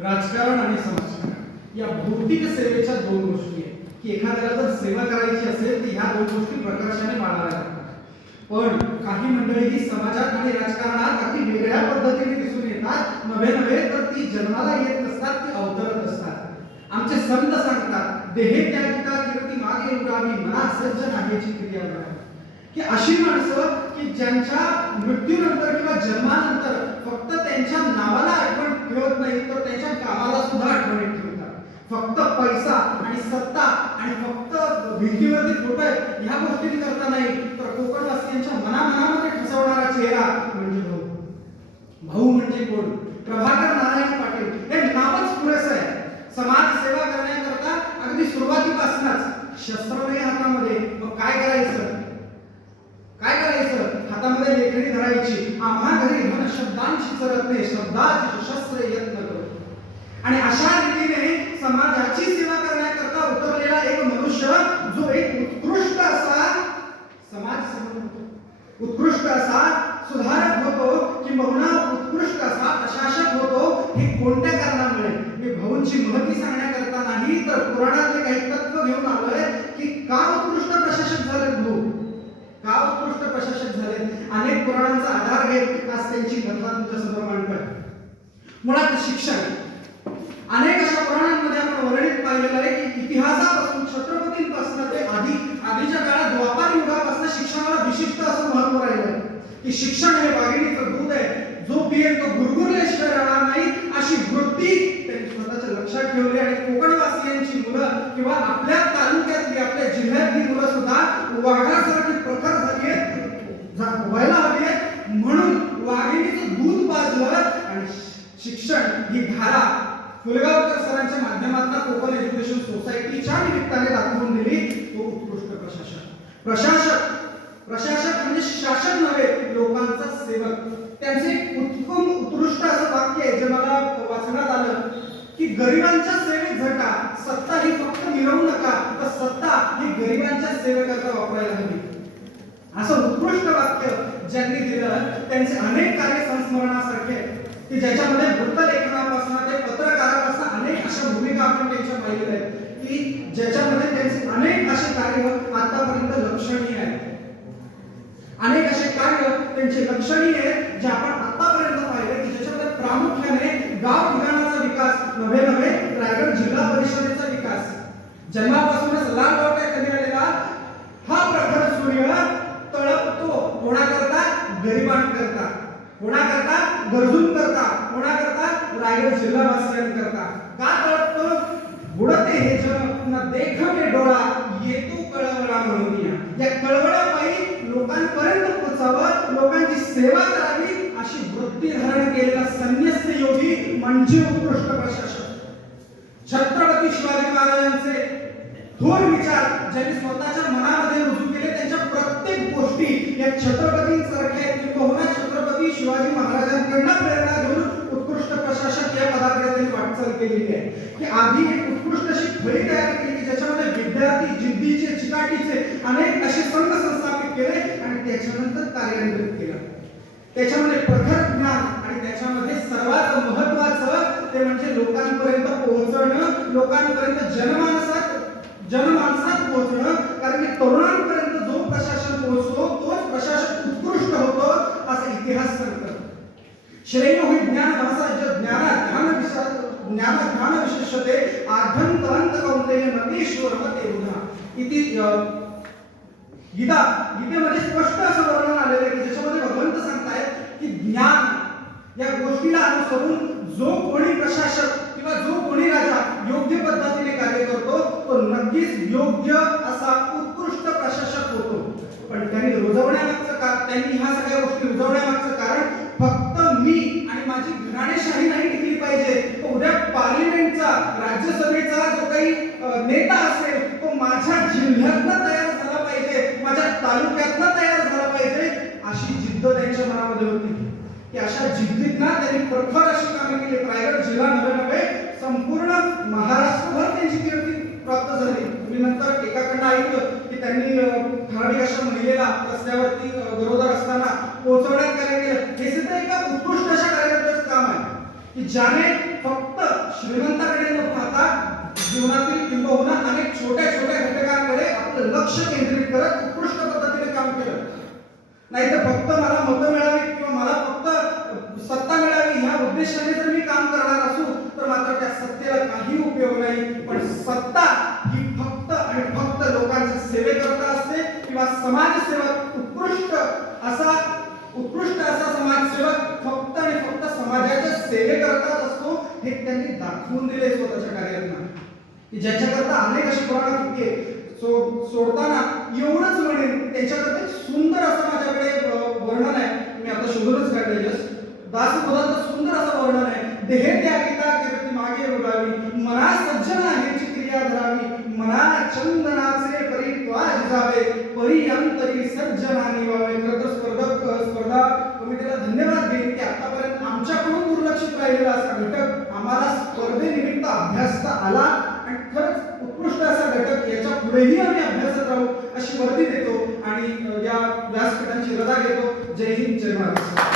राजकारण आणि समाजकारण या भौतिक सेवेच्या दोन गोष्टी आहेत की एखाद्याला जर सेवा करायची असेल तर ह्या दोन गोष्टी प्रकर्षाने पाळाव्या लागतात. पण काही मंडळी ही समाजात आणि राजकारणात अगदी वेगळ्या पद्धतीने दिसून येतात. नव्हे तर ती जन्माला येत नसतात, ती अवतरत असतात. आमचे संत सांगतात, देहे त्यागिता कीर्ती मागे उडावी, मना सज्ज नाहीची क्रिया बघा, की अशी माणसं की ज्यांच्या मृत्यूनंतर किंवा जन्मानंतर फक्त त्यांच्या नावाला आठवण ठेवत नाही तर त्यांच्या कामाला सुद्धा आठवणीत ठेवतात. फक्त पैसा आणि सत्ता आणि फक्त भिंतीवरती फोटो ह्या गोष्टी करता नाही तर कोकणवासियांच्या मनामध्ये ठसवणारा चेहरा म्हणजे भाऊ. भाऊ म्हणजे कोण? प्रभाकर नारायण पाटील हे नावच पुरेसं आहे. समाज सेवा करण्याकरता अगदी सुरुवातीपासूनच शस्त्र नाही हातामध्ये, मग काय करायचं? हातामध्ये लेखणी धरायची. आम्हा घरी घन शब्दांची चरतने, शब्दाची शस्त्र यत्न करू. आणि अशा रीतीने समाजाची सेवा करण्याकरता उतरलेला एक मनुष्य जो एक उत्कृष्ट असा समाजसेवक होतो, उत्कृष्ट असा सुधारक होतो, किंबहुना उत्कृष्ट असा प्रशासक होतो. हे कोणत्या कारणामुळे? मी भाऊंची महती सांगण्याकरता नाही तर पुराणातले काही तत्व घेऊन आलोय की का उत्कृष्ट प्रशासक झाले भाऊ, का उत्कृष्ट प्रशासक झाले. अनेक पुराणांचा आधार घेत आज त्यांची कथा तुमच्या समोर मांडतोय. मुळात शिक्षण अनेक अशा पुराणांमध्ये आपण वर्णित पाहिलेलं आहे की इतिहासापासून छत्रपतींपासून ते आधीच्या काळात द्वापार युगापासून शिक्षणाला विशिष्ट असं महत्त्व राहिलं की शिक्षण हे वाघिणीचं दूध आहे, जो पियेल तो गुरगुरल्याशिवाय राहणार नाही, अशी वृत्ती त्यांनी स्वतःच्या लक्षात ठेवली. आणि कोकणवासियांची मुलं किंवा आपल्या तालुक्यातली आपल्या जिल्ह्यातली मुलं सुद्धा वाघासारखी प्रखर व्हायला हवी आहे, म्हणून वाघिणीचं दूध पाजलं आणि शिक्षण ही धारा फुलगावकर सरांच्या माध्यमातून कोकण एज्युकेशन सोसायटीच्या निमित्ताने दाखवून दिली. तो उत्कृष्ट प्रशासक म्हणजे शासक नव्हे, लोकांचा सेवक. त्यांचे उत्कृष्ट असं वाक्य आहे जे मला वाचण्यात आलं की गरिबांच्या सेवेत झटा, सत्ता ही फक्त मिरवू नका, तर सत्ता ही गरिबांच्या सेवेकरता वापरायला हवी. असं उत्कृष्ट वाक्य ज्यांनी दिलं त्यांचे अनेक कार्य संस्मरणासारखे की ज्याच्यामध्ये वृत्तलेखनापासून ते पत्रकारापासून अनेक अशा भूमिका आपण त्यांच्या पाहिलेल्या आहेत की ज्याच्यामध्ये त्यांचे अनेक असे कार्य आतापर्यंत लक्षणीय आहेत. अनेक असे कार्य त्यांचे लक्षणीय आहेत जे आपण आतापर्यंत पाहिले की ज्याच्यामध्ये प्रामुख्याने गाव ठिकाणाचा विकास नव्हे रायगड जिल्हा परिषदेचा विकास. जन्मापासूनच लाल गोट्याखाली आलेला हा प्रखर सूर्य तळपतो कोणाकरता? गरिबांकरता, कोणाकरता? गरजूंकरता, कोणाकरता? रायगड जिल्हावासियांकरता. का तळपतो? बुडते हे जग न देखणे डोळा, येतो कळवळा म्हणूया. या कळवळापायी लोकांपर्यंत पोहोचावं, लोकांची सेवा करावी अशी वृत्ती धारण केलेला संन्यस्त योगी म्हणजे उत्कृष्ट प्रशासक. छत्रपती शिवाजी महाराजांचे थोर विचार ज्यांनी स्वतःच्या मनामध्ये रुजू केले, त्यांच्या प्रत्येक गोष्टी या छत्रपतींसारख्या किंवा छत्रपती शिवाजी महाराजांकडून प्रेरणा घेऊन उत्कृष्ट प्रशासक या पदाकडे त्यांनी वाटचाल केलेली आहे. की आधी एक उत्कृष्ट अशी फळी तयार केली की ज्याच्यामध्ये विद्यार्थी जिद्दीचे चिकाटीचे अनेक असे संघ संस्थापित केले आणि त्याच्यानंतर कार्यान्वित केलं. त्याच्यामध्ये प्रखर ज्ञान आणि त्याच्यामध्ये सर्वात महत्त्वाचं ते म्हणजे लोकांपर्यंत पोहोचणं, लोकांपर्यंत जनमानसात पोहोचणं. कारण की तरुणांपर्यंत जो प्रशासन पोहोचतो तोच प्रशासक उत्कृष्ट होतो असा इतिहास सांगतो. श्रेयो हि ज्ञान भाषा ज्ञान विशेषते आद्यंत अंत कौंतेय मतेश्वर मते उदा. इति गीतेमध्ये स्पष्ट असं वर्णन आलेलं आहे की ज्याच्यामध्ये भगवंत सांगतायत की ज्ञान या गोष्टीला अनुसरून जो कोणी प्रशासक किंवा जो कोणी राजा योग्य पद्धतीने कार्य करतो तो नक्कीच योग्य असा उत्कृष्ट प्रशासक होतो. पण त्यांनी ह्या सगळ्या गोष्टी रुजवण्यामागचं कारण फक्त मी आणि माझी घराणेशाही नाही टिकली पाहिजे, उद्या पार्लिमेंटचा राज्यसभेचा जो काही नेता असेल तो माझ्या जिल्ह्यातनं तयार झाला पाहिजे, माझ्या तालुक्यातनं तयार झाला पाहिजे अशी जिद्द त्यांच्या मनामध्ये होती. की अशा जिद्दीतनं त्यांनी प्रखर अशी कामे केली. रायगड जिल्हा नव्हे संपूर्ण महाराष्ट्रभर त्यांची कीर्ती प्राप्त झाली. तुम्ही नंतर एकाकडनं ऐकलं की त्यांनी ठराविक अशा महिलेला रस्त्यावरती गरोदर असताना पोहोचवण्यात कार्य केलं. हे सुद्धा एका उत्कृष्ट अशा कार्यकर्त्याचं काम आहे की ज्याने फक्त श्रीमंताकडे न पाहता जीवनातील किंबहुना अनेक छोट्या छोट्या घटकांकडे आपलं लक्ष केंद्रित करत उत्कृष्ट पद्धतीने काम केलं. नाहीतर फक्त मला मतं मिळावी किंवा मला फक्त सत्ता मिळावी ह्या उद्देशाने जर मी काम करणार असू तर मात्र त्या सत्तेला काही उपयोग नाही. पण सत्ता ही फक्त आणि फक्त लोकांच्या सेवेकरता असते किंवा समाजसेवक उत्कृष्ट असा समाजसेवक फक्त आणि फक्त समाजाच्या सेवेकरताच असतो हे त्यांनी दाखवून दिले स्वतःच्या कार्यातून, की ज्याच्याकरता अनेक अशी पुराणात सोडताना एवढंच म्हणेन त्यांच्याकडे सुंदर असं माझ्याकडे वर्णन आहे. मी आता शोधूनच काढले दासबोधाचं सुंदर असं वर्णन आहे. देहे त्यागिता कीर्ती मागे उडावी मना सज्जन ह्याची क्रिया धरावी मना चंदनाचे परित्वाज जावे परी अंतरी सज्जनानी व्हावे. खरं तर स्पर्धा कमिटीला धन्यवाद देईन की आतापर्यंत आमच्याकडून दुर्लक्षित राहिलेला असा घटक आम्हाला स्पर्धेनिमित्त अभ्यासता आला आणि खरंच उत्कृष्ट असा घटक याच्या पुढेही आम्ही अभ्यासत राहू अशी वर्दी देतो आणि या व्यासपीठांची रजा घेतो. जय हिंद, जय महाराष्ट्र.